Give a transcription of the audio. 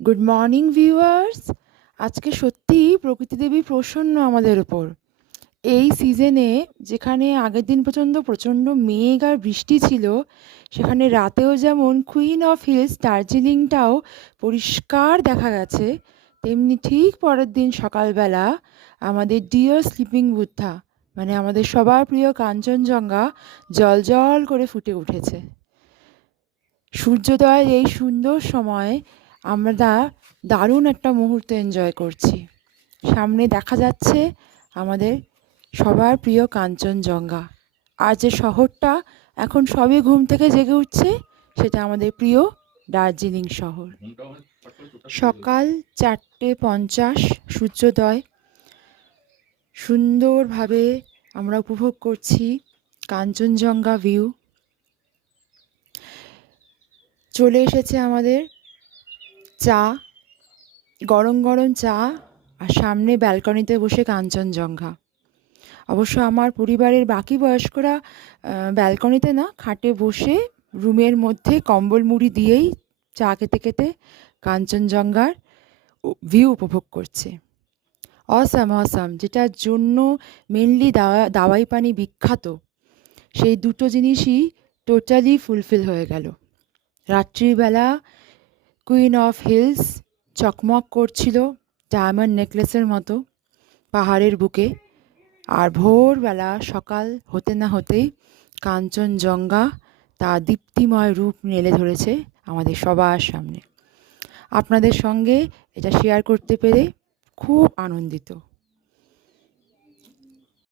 Good morning viewers. আজকে সত্যিই প্রকৃতি দেবী প্রসন্ন আমাদের ওপর। এই সিজনে যেখানে আগের দিন পর্যন্ত প্রচণ্ড মেঘ আর বৃষ্টি ছিল, সেখানে রাতেও যেমন কুইন অফ হিলস দার্জিলিংটাও পরিষ্কার দেখা গেছে, তেমনি ঠিক পরের দিন সকালবেলা আমাদের ডিয়ার স্লিপিং বুদ্ধা মানে আমাদের সবার প্রিয় কাঞ্চনজঙ্ঘা জলজল করে ফুটে উঠেছে। সূর্যোদয়ের এই সুন্দর সময় আমরা দারুণ একটা মুহূর্ত এনজয় করছি। সামনে দেখা যাচ্ছে আমাদের সবার প্রিয় কাঞ্চনজঙ্ঘা। আর যে শহরটা এখন সবে ঘুম থেকে জেগে উঠছে, সেটা আমাদের প্রিয় দার্জিলিং শহর। সকাল 4:50 সূর্যোদয়। সুন্দরভাবে আমরা উপভোগ করছি কাঞ্চনজঙ্ঘা ভিউ। চলে এসেছে আমাদের চা, গরম গরম চা, আর সামনে ব্যালকনিতে বসে কাঞ্চনজঙ্ঘা। অবশ্য আমার পরিবারের বাকি বয়স্করা ব্যালকনিতে না, খাটে বসে রুমের মধ্যে কম্বল মুড়ি দিয়েই চা খেতে খেতে কাঞ্চনজঙ্ঘার ভিউ উপভোগ করছে। অসাম অসাম, যেটার জন্য মেনলি দাওয়াই পানি বিখ্যাত, সেই দুটো জিনিসই টোটালি ফুলফিল হয়ে গেল। রাত্রিবেলা কুইন অফ হিলস চকমক করছিল ডায়মন্ড নেকলেসের মতো পাহাড়ের বুকে, আর ভোরবেলা সকাল হতে না হতেই কাঞ্চনজঙ্ঘা তা দীপ্তিময় রূপ মেলে ধরেছে আমাদের সবার সামনে। আপনাদের সঙ্গে এটা শেয়ার করতে পেরে খুব আনন্দিত।